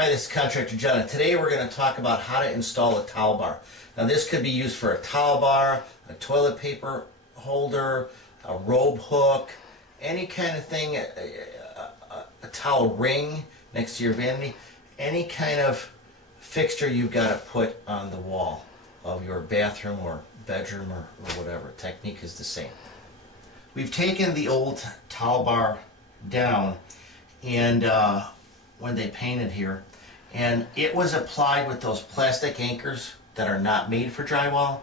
Hi, this is Contractor John, and today we're going to talk about how to install a towel bar. Now this could be used for a towel bar, a toilet paper holder, a robe hook, any kind of thing, a towel ring next to your vanity, any kind of fixture you've got to put on the wall of your bathroom or bedroom or whatever. Technique is the same. We've taken the old towel bar down and when they painted here, and it was applied with those plastic anchors that are not made for drywall.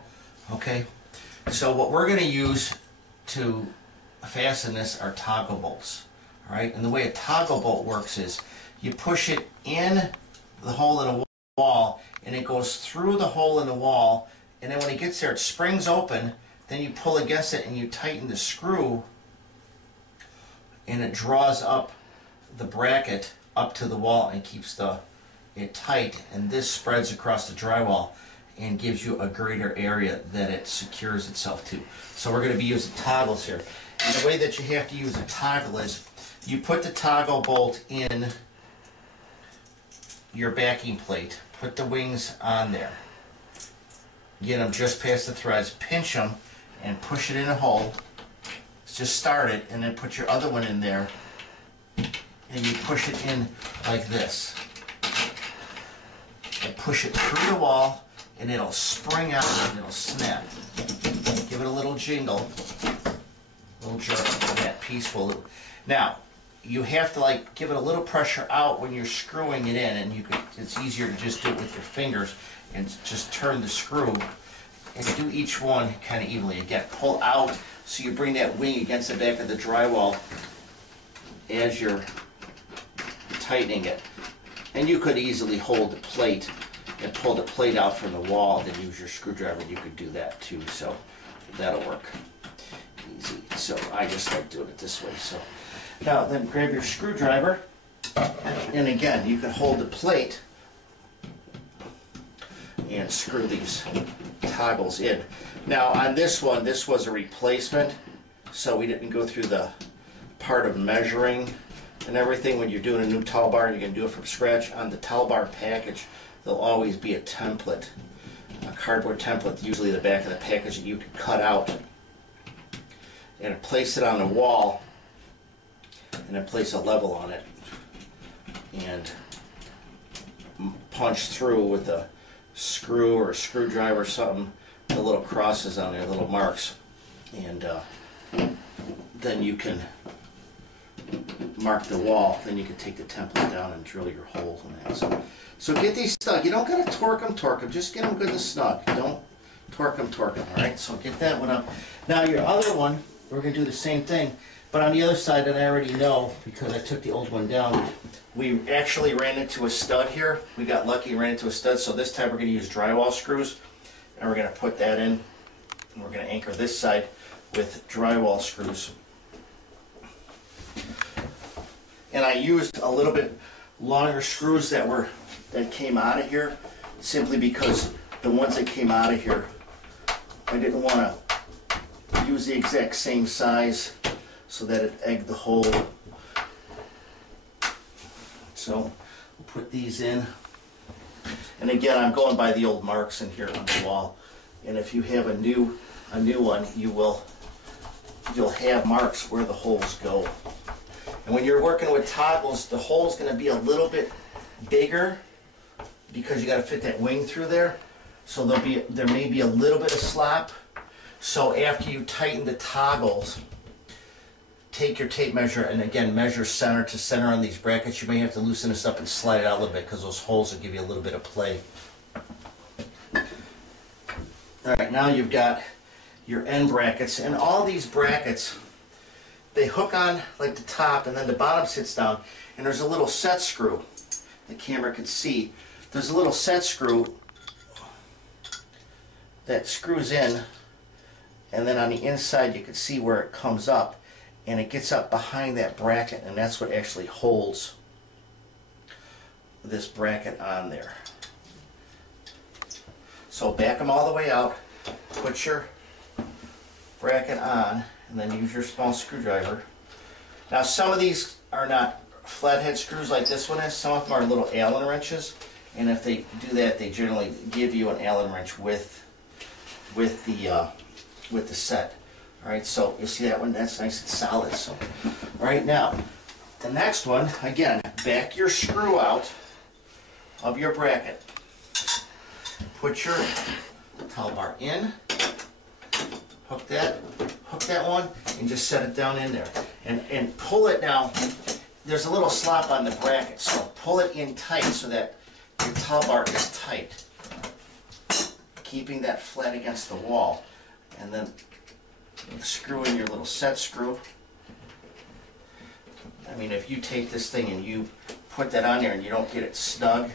Okay, so what we're going to use to fasten this are toggle bolts. All right, and the way a toggle bolt works is you push it in the hole in the wall and it goes through the hole in the wall, and then when it gets there it springs open, then you pull against it and you tighten the screw and it draws up the bracket up to the wall and keeps it tight, and this spreads across the drywall and gives you a greater area that it secures itself to. So we're going to be using toggles here. And the way that you have to use a toggle is you put the toggle bolt in your backing plate, put the wings on there, get them just past the threads, pinch them and push it in a hole. Just start it and then put your other one in there and you push it in like this and push it through the wall and it'll spring out and it'll snap. Give it a little jingle, a little jerk, and that piece will. Now you have to give it a little pressure out when you're screwing it in, and it's easier to just do it with your fingers and just turn the screw and do each one kind of evenly. Again, pull out so you bring that wing against the back of the drywall as you're tightening it. And you could easily hold the plate and pull the plate out from the wall, then use your screwdriver. You could do that too, so that'll work easy. So I just like doing it this way. So now then grab your screwdriver, and again you can hold the plate and screw these toggles in. Now on this one, this was a replacement, so we didn't go through the part of measuring and everything. When you're doing a new towel bar, you can do it from scratch. On the towel bar package, there'll always be a template, a cardboard template, usually the back of the package, that you can cut out and place it on the wall and then place a level on it and punch through with a screw or a screwdriver or something the little crosses on there, little marks, and then you can mark the wall. Then you can take the template down and drill your hole in that. So get these snug. You don't got to torque them. Just get them good and snug. Don't torque them. All right. So get that one up. Now your other one, we're going to do the same thing, but on the other side, and I already know because I took the old one down. We actually ran into a stud here. We got lucky and ran into a stud. So this time we're going to use drywall screws, and we're going to put that in, and we're going to anchor this side with drywall screws. And I used a little bit longer screws that came out of here, simply because the ones that came out of here, I didn't want to use the exact same size so that it egged the hole. So we'll put these in. And again, I'm going by the old marks in here on the wall. And if you have a new one, you'll have marks where the holes go. And when you're working with toggles, the hole's going to be a little bit bigger because you got to fit that wing through there. So there may be a little bit of slop. So after you tighten the toggles, take your tape measure and again measure center to center on these brackets. You may have to loosen this up and slide it out a little bit because those holes will give you a little bit of play. Alright, now you've got your end brackets, and all these brackets, they hook on like the top and then the bottom sits down, and there's a little set screw the camera can see. There's a little set screw that screws in, and then on the inside you can see where it comes up, and it gets up behind that bracket, and that's what actually holds this bracket on there. So back them all the way out, put your bracket on, and then use your small screwdriver. Now some of these are not flathead screws like this one is. Some of them are little Allen wrenches, and if they do that, they generally give you an Allen wrench with the set. All right, so you see that one? That's nice and solid. So, all right, now the next one, again, back your screw out of your bracket. Put your towel bar in. Hook that one, and just set it down in there. And pull it now. There's a little slop on the bracket, so pull it in tight so that your towel bar is tight, keeping that flat against the wall. And then screw in your little set screw. I mean, if you take this thing and you put that on there and you don't get it snug,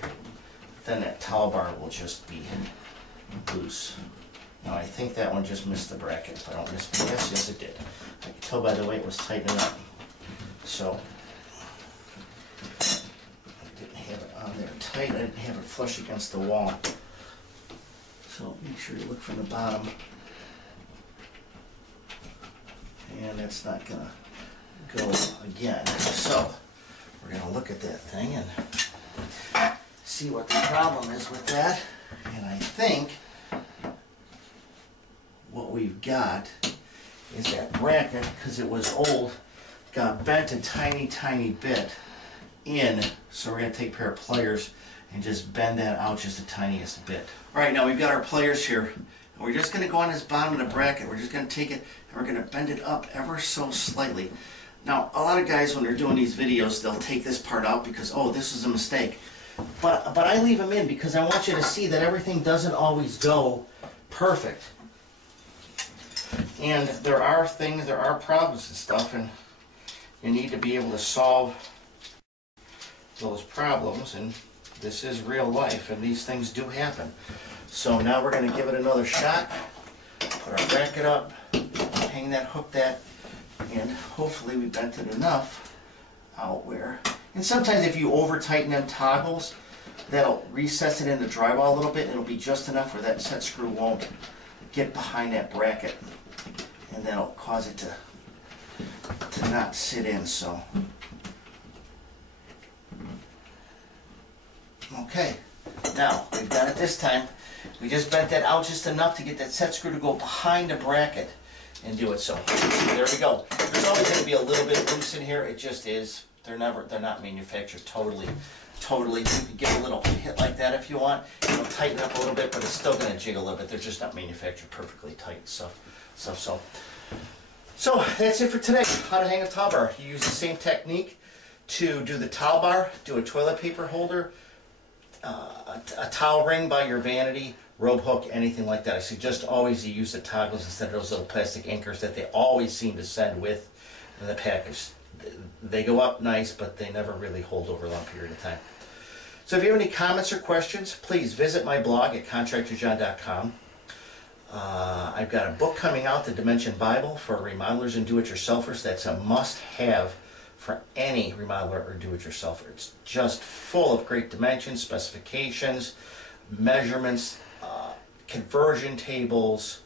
then that towel bar will just be loose. Now I think that one just missed the bracket. If I don't miss, yes it did. I can tell by the way it was tightening up. So I didn't have it on there tight. I didn't have it flush against the wall. So make sure you look from the bottom. And that's not gonna go again. So we're gonna look at that thing and see what the problem is with that. And I think what we've got is that bracket, because it was old, got bent a tiny bit in. So we're going to take a pair of pliers and just bend that out just the tiniest bit. All right, now we've got our pliers here. And we're just going to go on this bottom of the bracket. We're just going to take it and we're going to bend it up ever so slightly. Now, a lot of guys, when they're doing these videos, they'll take this part out because, oh, this is a mistake. But I leave them in because I want you to see that everything doesn't always go perfect. And there are problems and stuff, and you need to be able to solve those problems, and this is real life, and these things do happen. So now we're going to give it another shot, put our bracket up, hang that, hook that, and hopefully we bent it enough out where. And sometimes if you over tighten them toggles, that'll recess it in the drywall a little bit, and it'll be just enough where that set screw won't get behind that bracket. And that'll cause it to not sit in. So, okay, now we've got it this time. We just bent that out just enough to get that set screw to go behind the bracket and do it. So there we go. There's always going to be a little bit loose in here. It just is. They're not manufactured totally. You can give a little hit like that if you want. It'll tighten up a little bit, but it's still going to jig a little bit. They're just not manufactured perfectly tight. So that's it for today. How to hang a towel bar. You use the same technique to do the towel bar, do a toilet paper holder, a towel ring by your vanity, robe hook, anything like that. I suggest always you use the toggles instead of those little plastic anchors that they always seem to send with the package. They go up nice, but they never really hold over a long period of time. So if you have any comments or questions, please visit my blog at contractorjohn.com. I've got a book coming out, the Dimension Bible, for remodelers and do-it-yourselfers. That's a must-have for any remodeler or do-it-yourselfer. It's just full of great dimensions, specifications, measurements, conversion tables,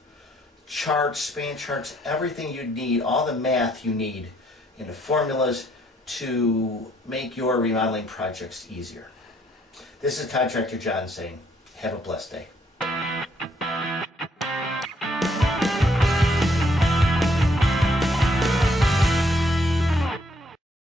charts, span charts, everything you need, all the math you need in the formulas to make your remodeling projects easier. This is Contractor John saying, have a blessed day.